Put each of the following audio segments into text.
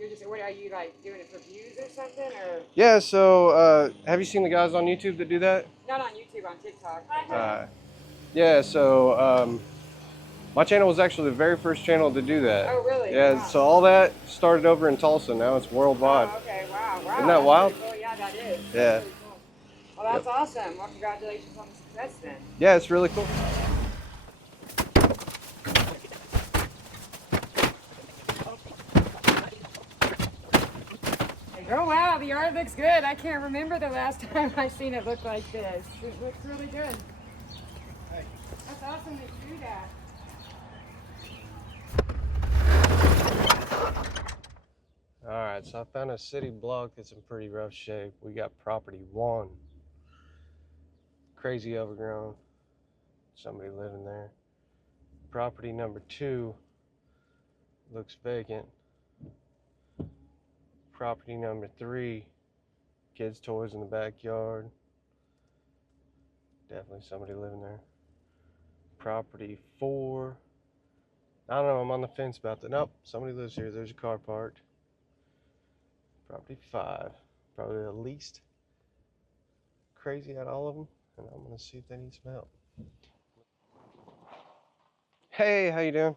you're just, what are you like doing it for views or something, or? Yeah, so have you seen the guys on YouTube that do that? Not on YouTube, on TikTok. Yeah, so my channel was actually the very first channel to do that. Oh, really? Yeah, Wow. so all that started over in Tulsa. Now it's worldwide. Oh, okay. Wow. Wow. Isn't that That's wild? pretty cool. Yeah, that is. That's Yeah. really cool. Well, that's awesome. Well, congratulations on the success then. Yeah, it's really cool. Oh wow, the yard looks good. I can't remember the last time I seen it look like this. It looks really good. That's awesome that you do that. All right, so I found a city block that's in pretty rough shape. We got property 1. Crazy overgrown. Somebody living there. Property number 2 looks vacant. Property number 3, kids' toys in the backyard. Definitely somebody living there. Property 4, I don't know, I'm on the fence about that. Nope, somebody lives here. There's a car parked. Property 5, probably the least crazy out of all of them, and I'm gonna see if they need some help. Hey, how you doing?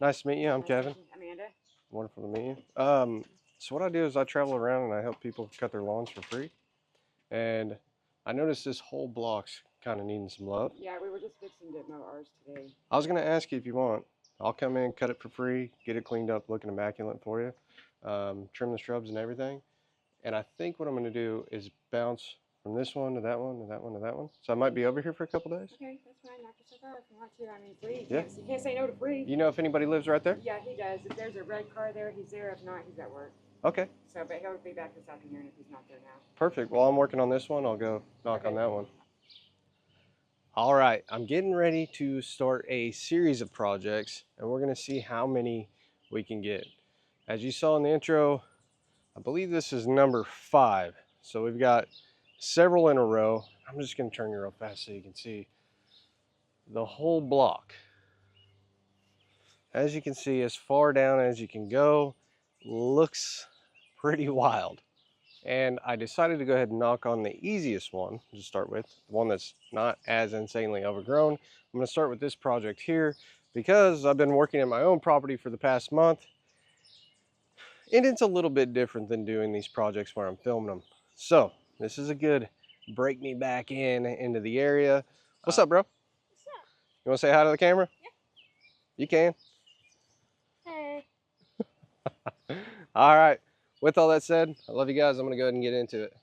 Nice to meet you. I'm Kevin. Amanda. Wonderful to meet you. So what I do is I travel around and I help people cut their lawns for free. And I noticed this whole block's kind of needing some love. Yeah, we were just fixing to mow ours today. I was gonna ask you if you want. I'll come in, cut it for free, get it cleaned up, looking immaculate for you, trim the shrubs and everything. And I think what I'm gonna do is bounce from this one to that one to that one to that one. So I might be over here for a couple days. Okay, that's fine. Knock yourself out if you want to. I mean, free. Yeah. You can't say no to free. You know if anybody lives right there? Yeah, he does. If there's a red car there, he's there. If not, he's at work. Okay. So, but he'll be back this afternoon if he's not there now. Perfect. Well, I'm working on this one. I'll go knock on that one. All right, I'm getting ready to start a series of projects, and we're gonna see how many we can get. As you saw in the intro, I believe this is number 5. So we've got several in a row. I'm just gonna turn you real fast so you can see the whole block. As you can see, as far down as you can go, looks pretty wild. And I decided to go ahead and knock on the easiest one to start with, the one that's not as insanely overgrown. I'm gonna start with this project here because I've been working at my own property for the past month. And it's a little bit different than doing these projects where I'm filming them. So this is a good break me back into the area. What's up, bro? What's up? You wanna say hi to the camera? Yeah. You can. Hey. All right. With all that said, I love you guys. I'm going to go ahead and get into it.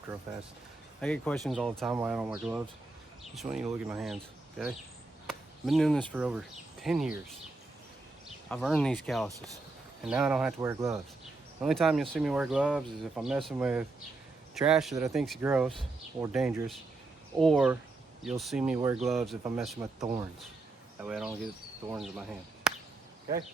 interrupt real fast. I get questions all the time why I don't wear gloves. I just want you to look at my hands, okay? I've been doing this for over 10 years. I've earned these calluses, and now I don't have to wear gloves. The only time you'll see me wear gloves is if I'm messing with trash that I think's gross or dangerous, or you'll see me wear gloves if I'm messing with thorns. That way I don't get thorns in my hand, okay?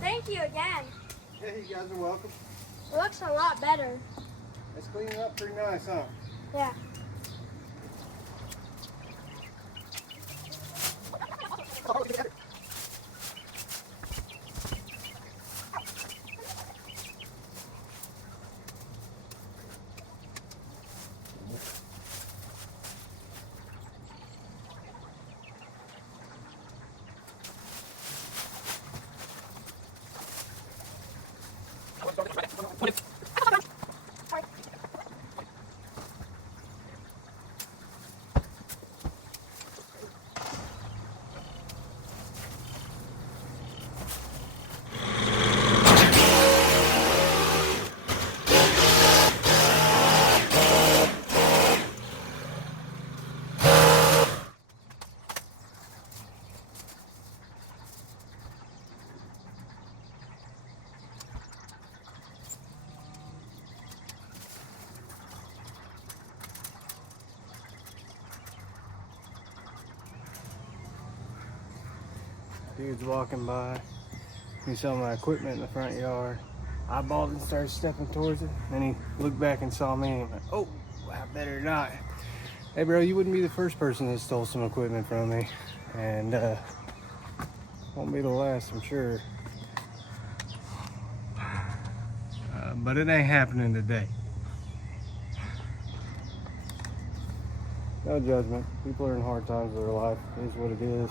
Thank you again. Yeah, you guys are welcome. It looks a lot better. It's cleaning up pretty nice, huh? Yeah. Dude's walking by. He saw my equipment in the front yard. Eyeballed and started stepping towards it. Then he looked back and saw me and went, oh, I better not. Hey bro, you wouldn't be the first person that stole some equipment from me. And won't be the last, I'm sure. But it ain't happening today. No judgment. People are in hard times of their life. It is what it is.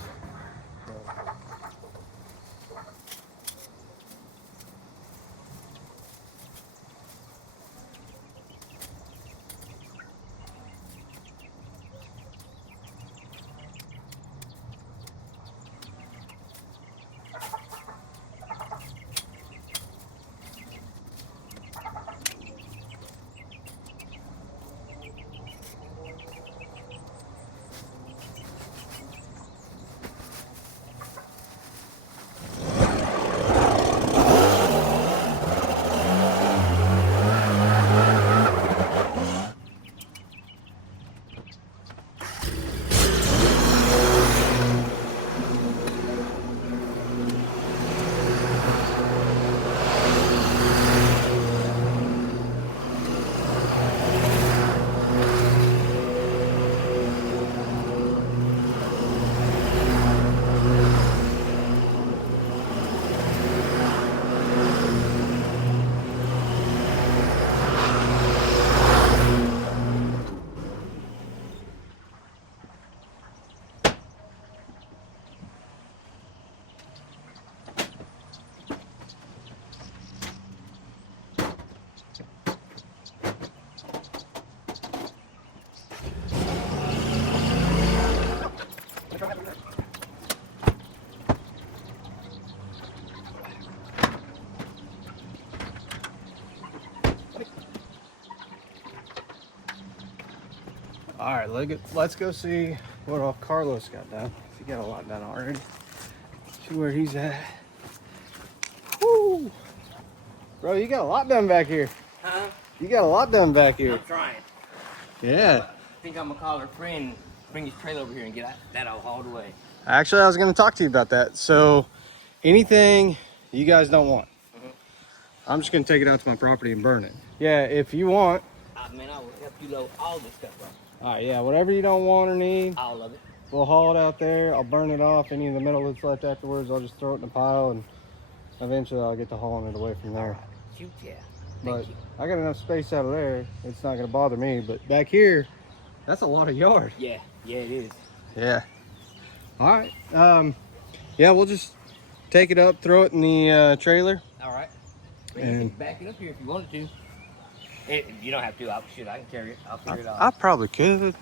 All right, let's go see what all Carlos got done. He got a lot done already. See where he's at. Woo! Bro, you got a lot done back here. Huh? You got a lot done back here. I'm trying. Yeah. I think I'm gonna call her friend, bring his trailer over here and get that all hauled away. Actually, I was going to talk to you about that. So, anything you guys don't want, I'm just going to take it out to my property and burn it. Yeah, if you want. I mean, I will help you load all this stuff up. All right, yeah, whatever you don't want or need, All of it. we'll haul it out there. I'll burn it off. Any of the metal that's left afterwards, I'll just throw it in a pile, and eventually I'll get to hauling it away from there. Shoot, yeah. But Thank you. I got enough space out of there. It's not going to bother me. But back here, that's a lot of yard. Yeah, it is. Yeah. All right. Yeah, we'll just take it up, throw it in the trailer. All right. You And- can back it up here if you wanted to. You don't have to. I can carry it. I'll figure it out. I probably could.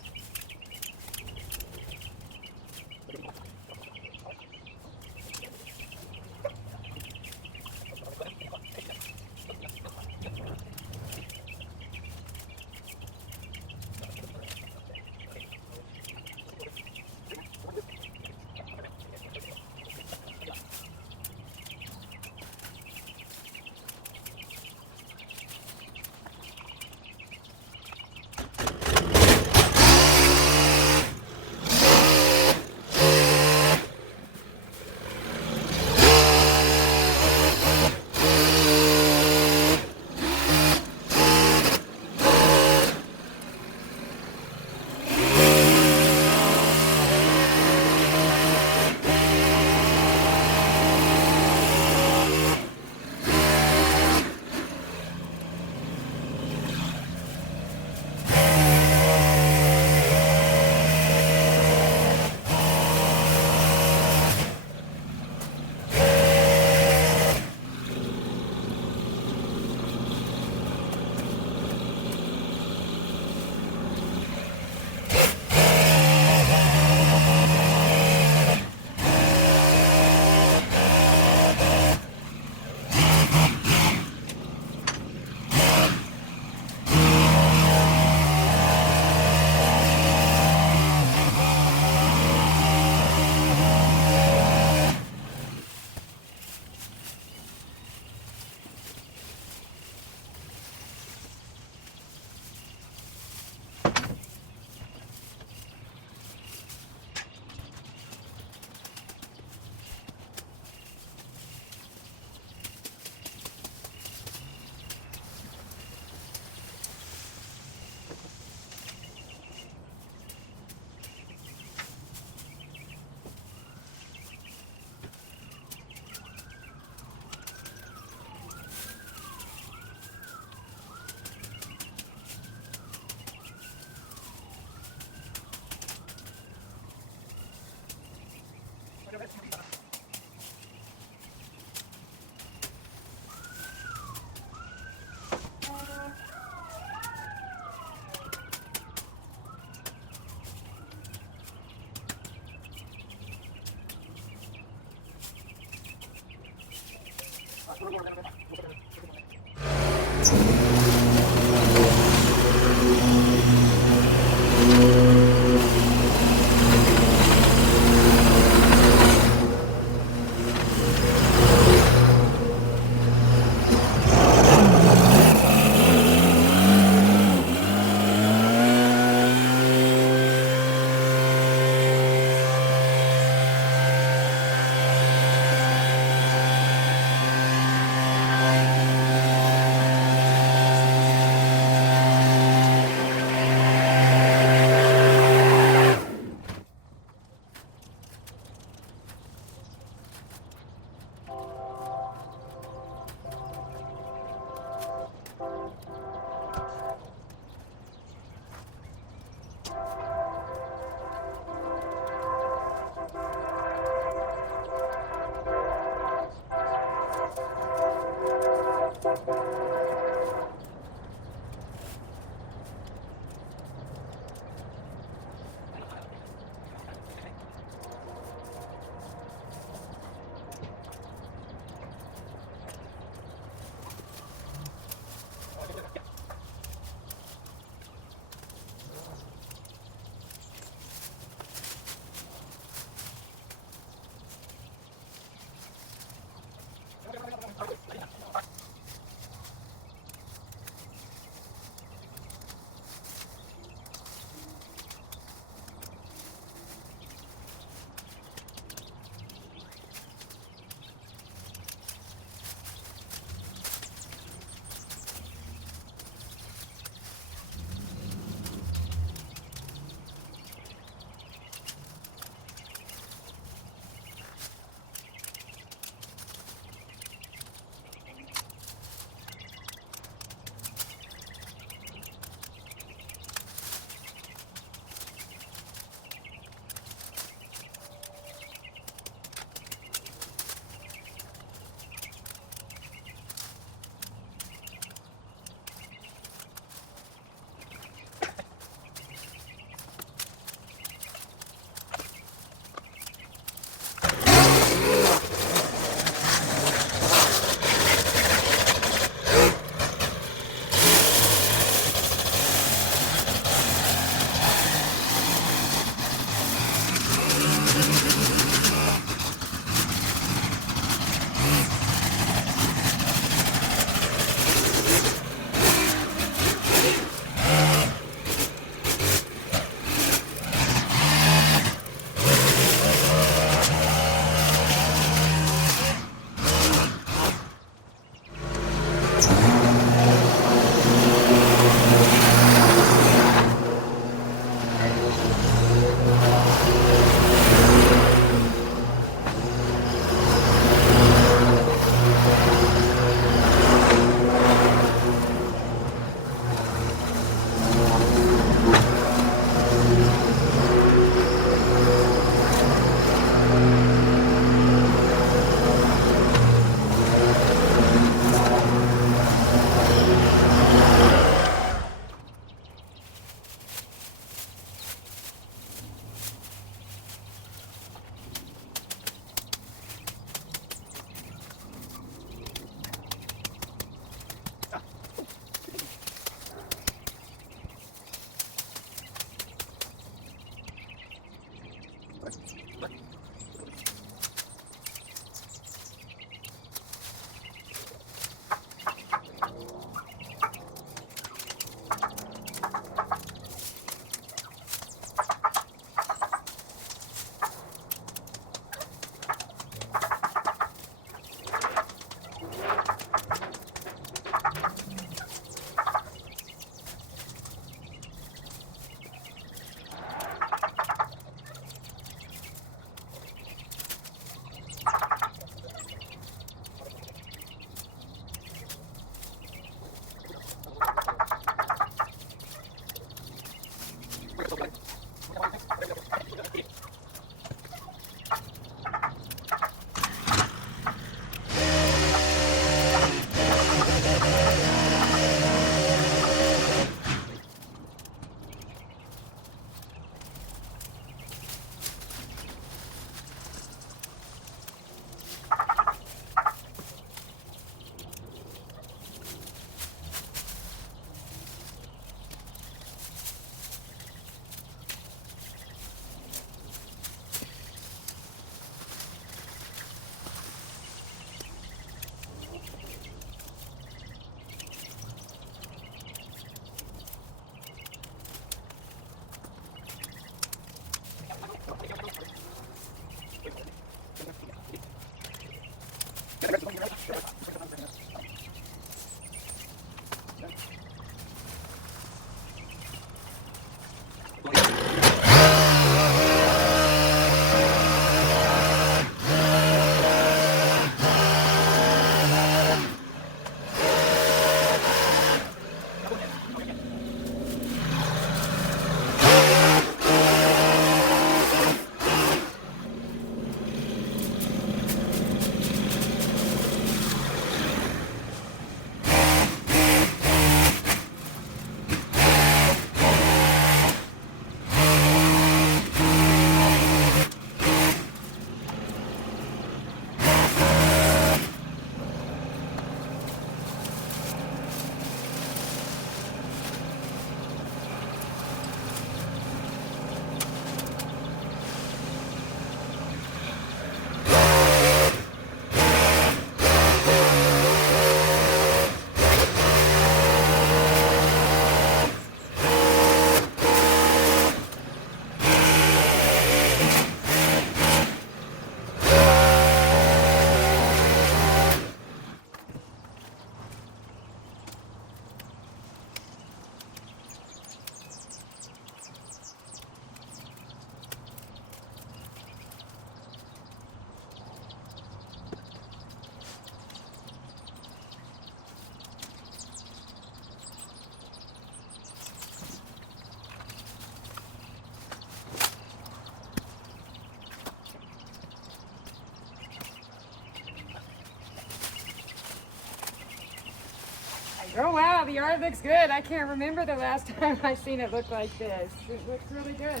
Oh wow, the yard looks good. I can't remember the last time I seen it look like this. It looks really good.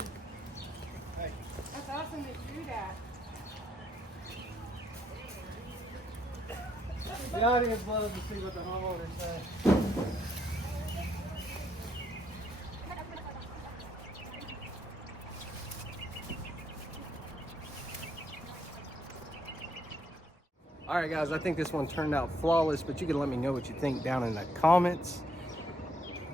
That's awesome that you do that. The audience loves to see what the homeowners say. All right, guys, I think this one turned out flawless, but you can let me know what you think down in the comments.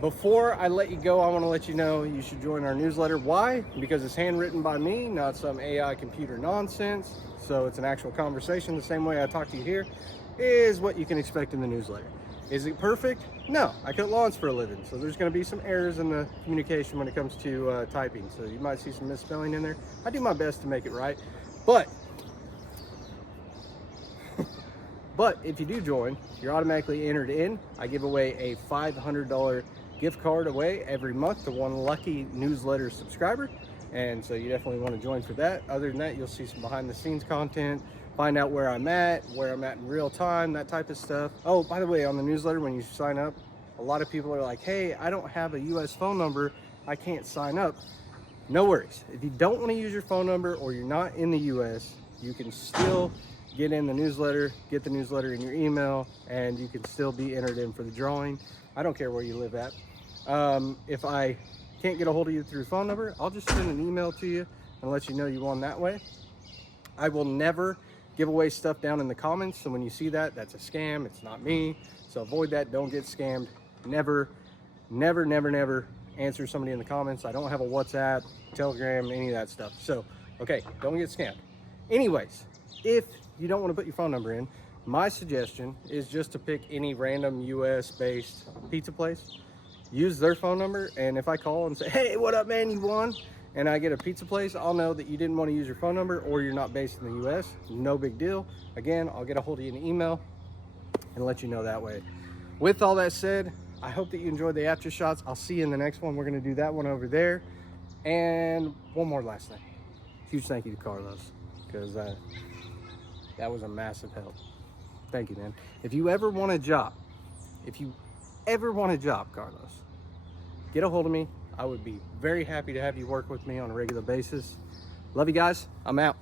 Before I let you go, I want to let you know you should join our newsletter. Why? Because it's handwritten by me, not some AI computer nonsense. So it's an actual conversation. The same way I talk to you here is what you can expect in the newsletter. Is it perfect? No, I cut lawns for a living. So there's going to be some errors in the communication when it comes to typing. So you might see some misspelling in there. I do my best to make it right. But if you do join, you're automatically entered in. I give away a $500 gift card away every month to one lucky newsletter subscriber. And so you definitely want to join for that. Other than that, you'll see some behind the scenes content, find out where I'm at in real time, that type of stuff. Oh, by the way, on the newsletter, when you sign up, a lot of people are like, hey, I don't have a US phone number, I can't sign up. No worries. If you don't want to use your phone number or you're not in the US, you can still get in the newsletter, get the newsletter in your email, and you can still be entered in for the drawing. I don't care where you live at. If I can't get a hold of you through phone number, I'll just send an email to you and let you know you won that way. I will never give away stuff down in the comments, so when you see that, that's a scam. It's not me, so avoid that. Don't get scammed. Never, never, never, never answer somebody in the comments. I don't have a WhatsApp, Telegram, any of that stuff. So, okay, don't get scammed. Anyways, if you don't want to put your phone number in, my suggestion is just to pick any random US-based pizza place, use their phone number, and if I call and say, hey, what up, man, you won, and I get a pizza place, I'll know that you didn't want to use your phone number or you're not based in the US. No big deal. Again, I'll get a hold of you in an email and let you know that way. With all that said, I hope that you enjoyed the after shots. I'll see you in the next one. We're going to do that one over there. And one more last thing. Huge thank you to Carlos, because that was a massive help. Thank you, man. If you ever want a job, Carlos, get a hold of me. I would be very happy to have you work with me on a regular basis. Love you guys. I'm out.